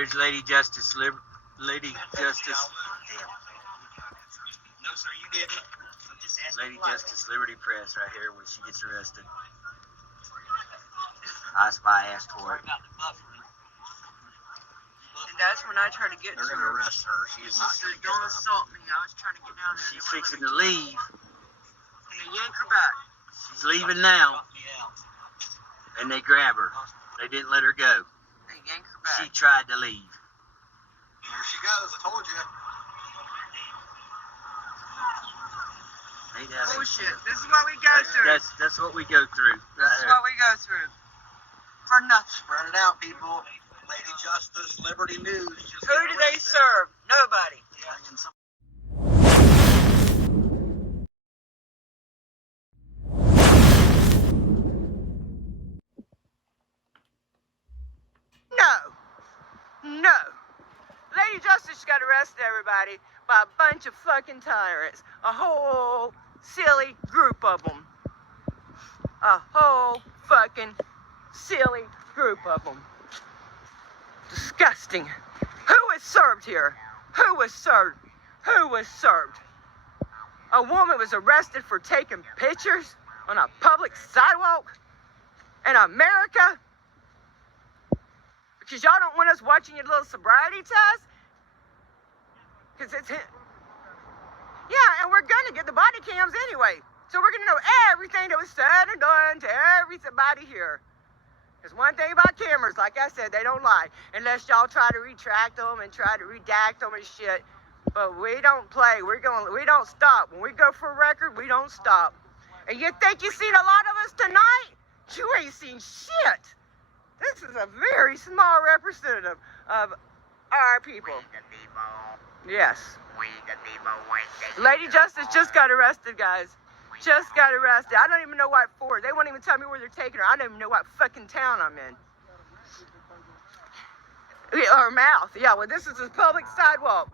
Here's Lady Justice, Lady Justice. No, sir, you didn't. Lady Justice Liberty Press right here when she gets arrested. I spy asked for it. And that's when I tried to get They're to going to her. arrest her. She is not going to Don't assault me. I was trying to get down there. She's fixing to leave. And they yank her back. She's leaving now. And they grab her. They didn't let her go. They yank her back. She tried to leave. There she goes. I told you. Bullshit. This is what we go through. That's what we go through. This is what we go through. For nothing. Spread it out, people. Lady Justice, Liberty News. Just Who do they serve? Nobody. No. Lady Justice got arrested, everybody, by a bunch of fucking tyrants. A whole silly group of them. A whole fucking silly group of them. Disgusting. Who was served here? Who was served? Who was served? A woman was arrested for taking pictures on a public sidewalk in America? Because y'all don't want us watching your little sobriety test? Because it's hit. Yeah, and we're gonna get the body cams anyway. So we're gonna know everything that was said and done to everybody here. Because one thing about cameras, like I said, they don't lie. Unless y'all try to retract them and try to redact them and shit. But we don't play. We don't stop. When we go for a record, we don't stop. And you think you seen a lot of us tonight? You ain't seen shit. This is a very small representative of our people. Yes. Lady Justice just got arrested, guys. Just got arrested. I don't even know what for. They won't even tell me where they're taking her. I don't even know what fucking town I'm in. Or mouth. Yeah, well, this is a public sidewalk.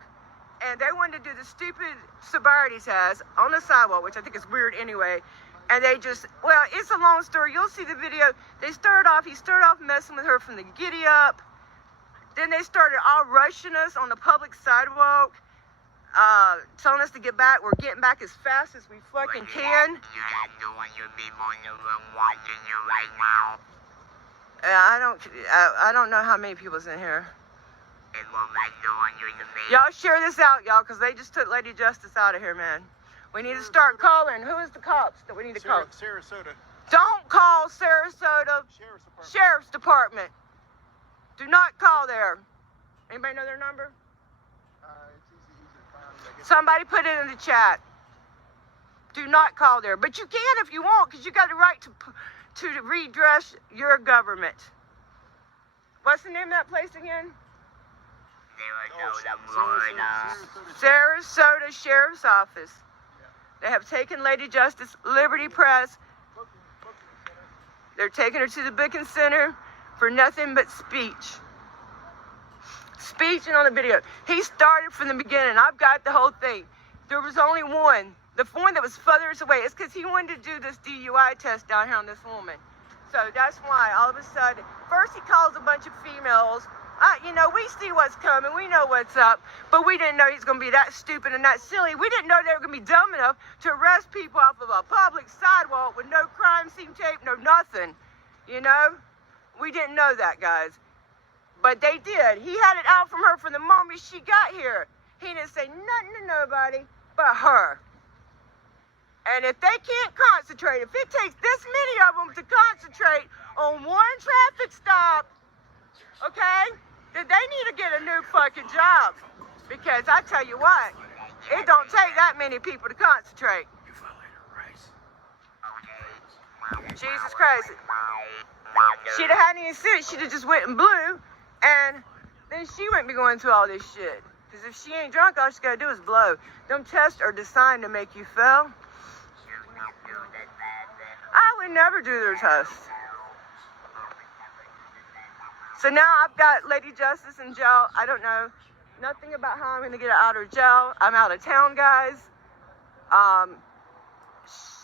And they wanted to do the stupid sobriety test on the sidewalk, which I think is weird anyway. And they just, well, it's a long story. You'll see the video. He started off messing with her from the giddy up. Then they started all rushing us on the public sidewalk, telling us to get back. We're getting back as fast as we fucking can. I don't know how many people's in here. Y'all share this out, y'all, because they just took Lady Justice out of here, man. We need to start calling. Who is the cops that we need to call? Sarasota. Don't call Sarasota Sheriff's Department. Do not call there. Anybody know their number? It's easy to find. Somebody put it in the chat. Do not call there. But you can if you want, because you got the right to redress your government. What's the name of that place again? Sarasota Sheriff's Office. They have taken Lady Justice Liberty Press. They're taking her to the booking center for nothing but speech. Speech and on the video. He started from the beginning. I've got the whole thing. There was only one. The one that was furthest away. It's because he wanted to do this DUI test down here on this woman. So that's why all of a sudden, first he calls a bunch of females. We see what's coming. We know what's up. But we didn't know he's going to be that stupid and that silly. We didn't know they were going to be dumb enough to arrest people off of a public sidewalk with no crime scene tape, no nothing. We didn't know that, guys. But they did. He had it out from her from the moment she got here. He didn't say nothing to nobody but her. And if they can't concentrate, if it takes this many of them to concentrate on one traffic stop, okay, then they need to get a new fucking job. Because I tell you what, it don't take that many people to concentrate. Jesus Christ. She'd have had any sense, she'd have just went and blew, and then she wouldn't be going through all this shit. Because if she ain't drunk, all she's got to do is blow. Them tests are designed to make you fail. I would never do their tests. So now I've got Lady Justice in jail. I don't know nothing about how I'm going to get her out of jail. I'm out of town, guys.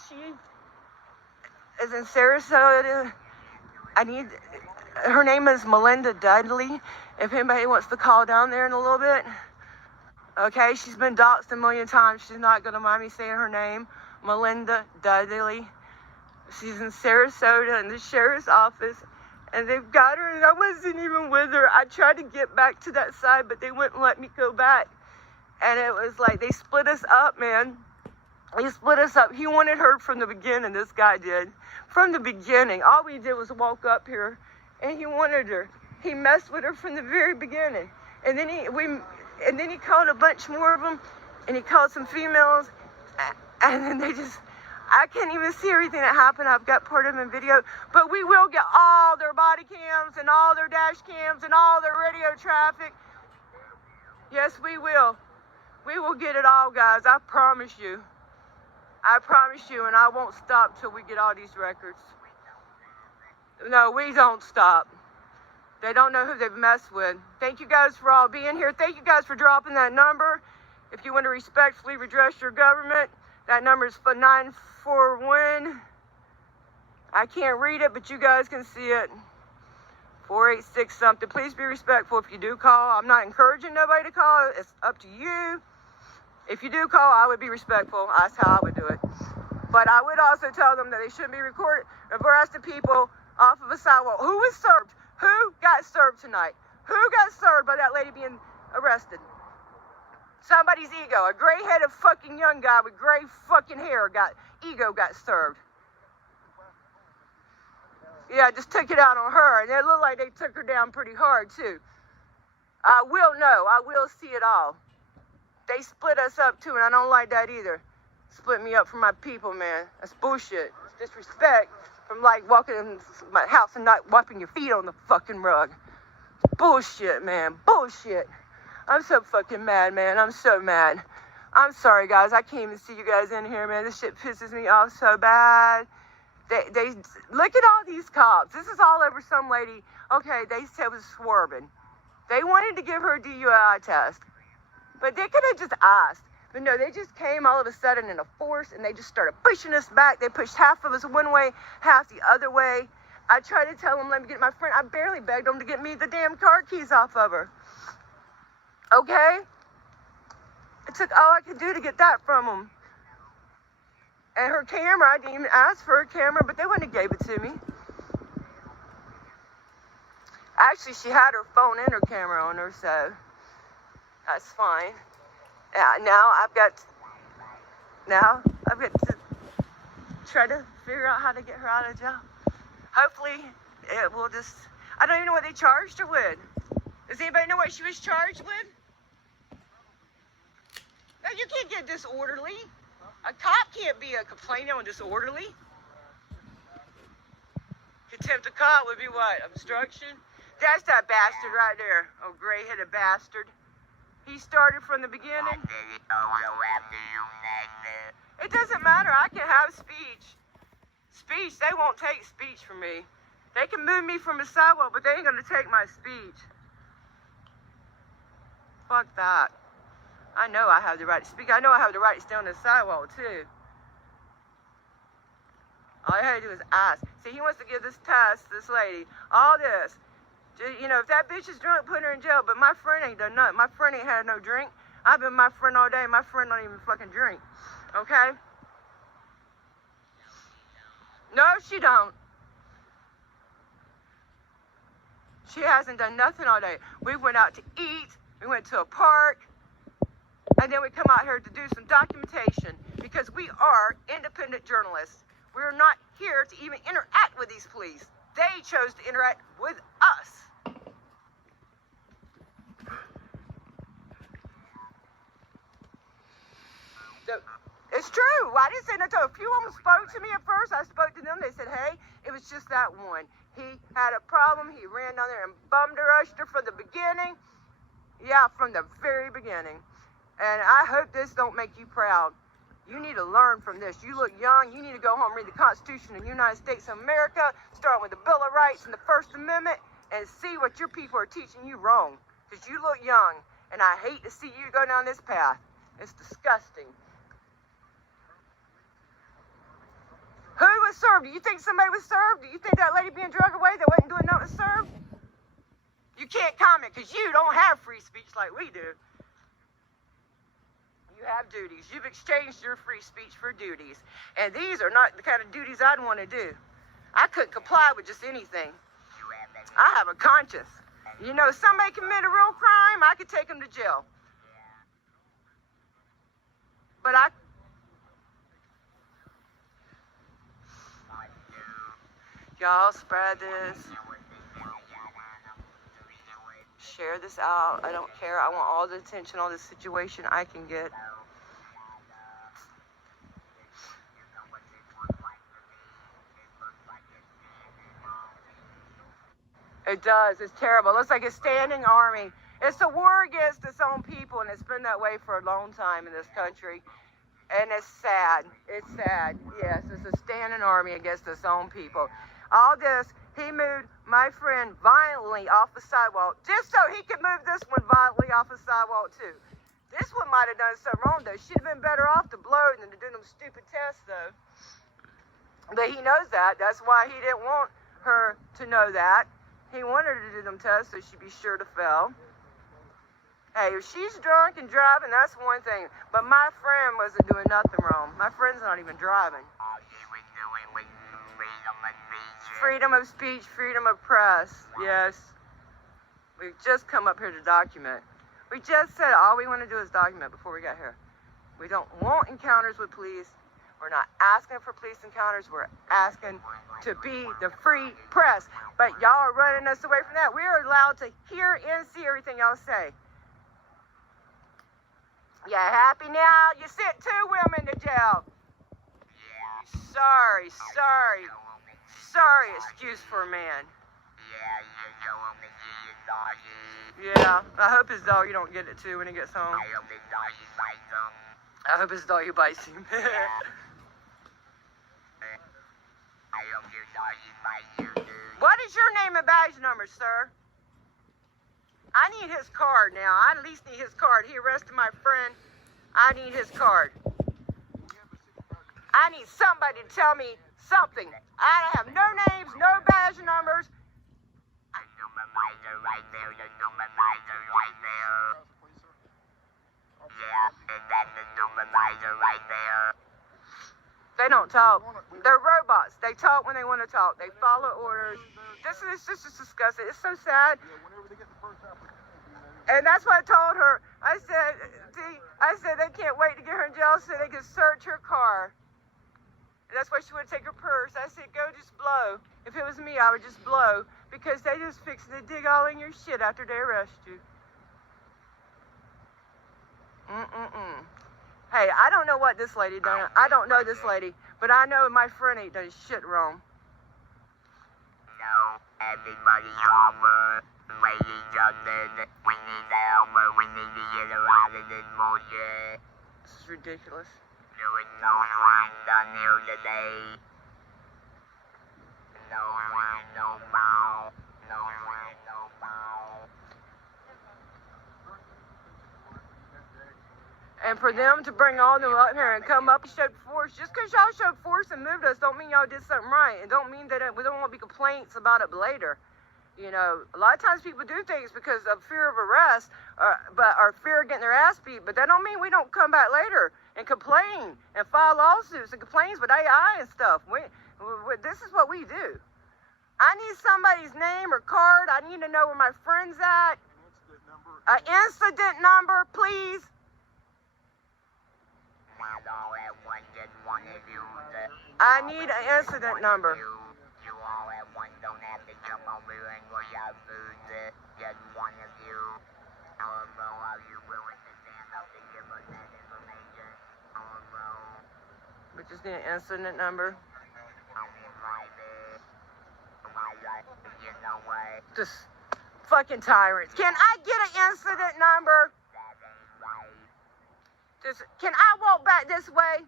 She is in Sarasota. Her name is Melinda Dudley, If anybody wants to call down there in a little bit. Okay, she's been doxxed a million times. She's not going to mind me saying her name. Melinda Dudley. She's in Sarasota in the sheriff's office. And they've got her, and I wasn't even with her. I tried to get back to that side, but they wouldn't let me go back. And it was like, they split us up, man. They split us up. He wanted her from the beginning, this guy did. From the beginning. All we did was walk up here, and he wanted her. He messed with her from the very beginning. And then he called a bunch more of them, and he called some females, and then they just, I can't even see everything that happened. I've got part of them in video, but we will get all their body cams and all their dash cams and all their radio traffic. Yes, we will. We will get it all, guys. I promise you. I promise you, and I won't stop till we get all these records. No, we don't stop. They don't know who they've messed with. Thank you guys for all being here. Thank you guys for dropping that number. If you want to respectfully redress your government, that number is 941. I can't read it, but you guys can see it. 486 something. Please be respectful if you do call. I'm not encouraging nobody to call. It's up to you. If you do call, I would be respectful. That's how I would do it. But I would also tell them that they shouldn't be recorded or arresting people off of a sidewalk. Who was served? Who got served tonight? Who got served by that lady being arrested? Somebody's ego. A gray-headed fucking young guy with gray fucking hair got served. Yeah, just took it out on her. And it looked like they took her down pretty hard, too. I will see it all. They split us up, too, and I don't like that either. Split me up from my people, man. That's bullshit. It's disrespect. From like walking in my house and not wiping your feet on the fucking rug. Bullshit, man. Bullshit. I'm so fucking mad, man. I'm so mad. I'm sorry, guys. I can't even see you guys in here, man. This shit pisses me off so bad. They look at all these cops. This is all over some lady. Okay, they said was swerving. They wanted to give her a DUI test. But they could have just asked. But no, they just came all of a sudden in a force, and they just started pushing us back. They pushed half of us one way, half the other way. I tried to tell them, let me get my friend. I barely begged them to get me the damn car keys off of her. Okay? It took all I could do to get that from them. And her camera, I didn't even ask for her camera, but they wouldn't have gave it to me. Actually, she had her phone and her camera on her, so that's fine. Now I've got to try to figure out how to get her out of jail. Hopefully it will just, I don't even know what they charged her with. Does anybody know what she was charged with? No, you can't get disorderly. A cop can't be a complainant on disorderly. Contempt of cop would be what? Obstruction? That's that bastard right there. Oh, gray-headed bastard. He started from the beginning. It doesn't matter. I can have speech. Speech, they won't take speech from me. They can move me from the sidewalk, but they ain't going to take my speech. Fuck that. I know I have the right to speak. I know I have the right to stay on the sidewalk, too. All I had to do is ask. See, he wants to give this test, this lady, all this. You know, if that bitch is drunk, put her in jail. But my friend ain't done nothing. My friend ain't had no drink. I've been with my friend all day. My friend don't even fucking drink. Okay? No, she don't. She hasn't done nothing all day. We went out to eat. We went to a park. And then we come out here to do some documentation. Because we are independent journalists. We're not here to even interact with these police. They chose to interact with us. So, it's true. I didn't say nothing. A few of them spoke to me at first. I spoke to them. They said, hey, it was just that one. He had a problem. He ran down there and bummed her Usher from the beginning. Yeah, from the very beginning. And I hope this don't make you proud. You need to learn from this. You look young. You need to go home and read the Constitution of the United States of America, starting with the Bill of Rights and the First Amendment, and see what your people are teaching you wrong. Because you look young, and I hate to see you go down this path. It's disgusting. Who was served? Do you think somebody was served? Do you think that lady being dragged away that wasn't doing nothing was served? You can't comment because you don't have free speech like we do. You have duties. You've exchanged your free speech for duties. And these are not the kind of duties I'd want to do. I couldn't comply with just anything. I have a conscience. You know, if somebody commit a real crime, I could take them to jail. But y'all spread this. Share this out. I don't care. I want all the attention on this situation I can get. It does. It's terrible. It looks like a standing army. It's a war against its own people, and it's been that way for a long time in this country. And it's sad. It's sad. Yes, it's a standing army against its own people. All this, he moved my friend violently off the sidewalk just so he could move this one violently off the sidewalk too. This one might have done something wrong though. She'd have been better off to blow than to do them stupid tests though. But he knows that. That's why he didn't want her to know that. He wanted her to do them tests so she'd be sure to fail. Hey, if she's drunk and driving, that's one thing. But my friend wasn't doing nothing wrong. My friend's not even driving. Freedom of speech, freedom of press. Yes. We've just come up here to document. We just said all we want to do is document before we got here. We don't want encounters with police. We're not asking for police encounters. We're asking to be the free press. But y'all are running us away from that. We are allowed to hear and see everything y'all say. You happy now? You sent 2 women to jail. Sorry excuse for a man. Yeah, I hope his doggy don't get it too when he gets home. I hope his doggy bites him. What is your name and badge number, sir? I need his card now. I at least need his card. He arrested my friend. I need his card. I need somebody to tell me something. I have no names, no badge numbers. They don't talk. They're robots. They talk when they want to talk. They follow orders. This is disgusting. It's so sad. And that's what I told her. I said they can't wait to get her in jail so they can search her car. And that's why she would take her purse. I said, go just blow. If it was me, I would just blow. Because they just fixing to dig all in your shit after they arrest you. Hey, I don't know what this lady done. I don't know this lady. But I know my friend ain't done shit wrong. No, everybody's over. Ladies and gentlemen, we need help. We need to get her out of this bullshit. This is ridiculous. There is no one done here today. No one, no bow. No one, no bow. And for them to bring all them up here and come up and show force, just because y'all showed force and moved us don't mean y'all did something right. It don't mean that we don't want to be complaints about it later. You know, a lot of times people do things because of fear of arrest, or fear of getting their ass beat. But that don't mean we don't come back later and complain and file lawsuits and complaints with AI and stuff. This is what we do. I need somebody's name or card. I need to know where my friend's at. An incident number, please. I need an incident number. You all at once don't have to come over and rush out food. Just one of you. Are you willing to stand up and give us that information? We just need an incident number. You know what? Just fucking tyrants. Can I get an incident number? That ain't right. Can I walk back this way?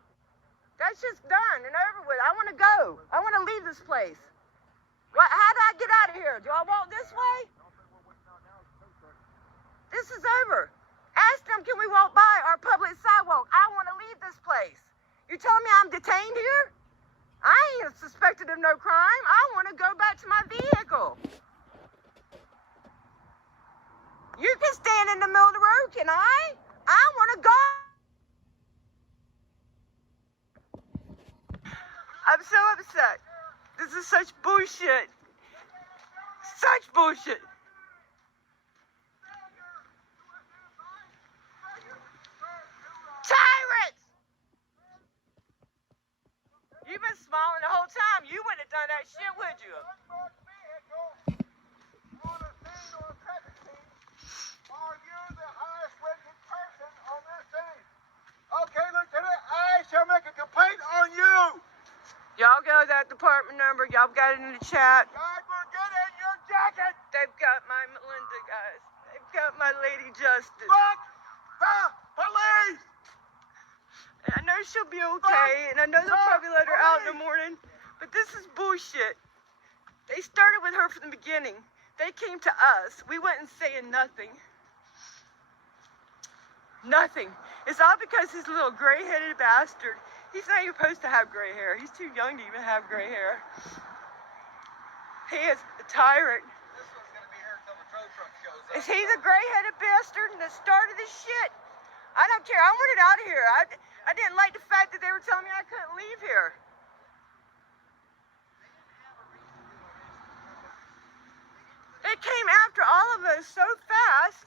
That's just done and over with. I want to go. I want to leave this place. How do I get out of here? Do I walk this way? This is over. Ask them, can we walk by our public sidewalk? I want to leave this place. You telling me I'm detained here? I ain't suspected of no crime. I want to go back to my vehicle. I'm so upset. This is such bullshit. Such bullshit. Tyrants! You've been smiling the whole time. You wouldn't have done that shit, would you? Are you the highest ranking person on this team? Okay, Lieutenant, I shall make a complaint on you. Y'all know that department number. Y'all got it in the chat. God will get in your jacket. They've got my Melinda, guys. They've got my Lady Justice. Fuck the police. And I know she'll be okay, and I know they'll probably let her out in the morning, but this is bullshit. They started with her from the beginning. They came to us. We wasn't saying nothing. Nothing. It's all because his little gray-headed bastard, he's not even supposed to have gray hair. He's too young to even have gray hair. He is a tyrant. This one's gonna be here until the tow truck shows up. Is he the gray-headed bastard that started this shit? I don't care. I want it out of here. I didn't like the fact that they were telling me I couldn't leave here. They came after all of us so fast.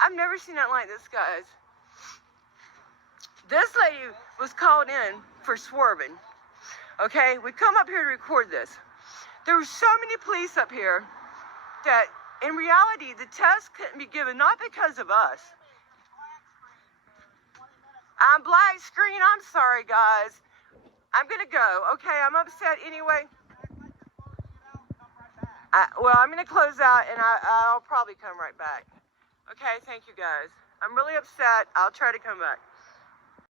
I've never seen that like this, guys. This lady was called in for swerving. Okay, we come up here to record this. There were so many police up here that in reality, the test couldn't be given, not because of us. I'm black screen. I'm sorry, guys. I'm going to go. Okay, I'm upset anyway. Well, I'm going to close out, and I'll probably come right back. Okay, thank you, guys. I'm really upset. I'll try to come back.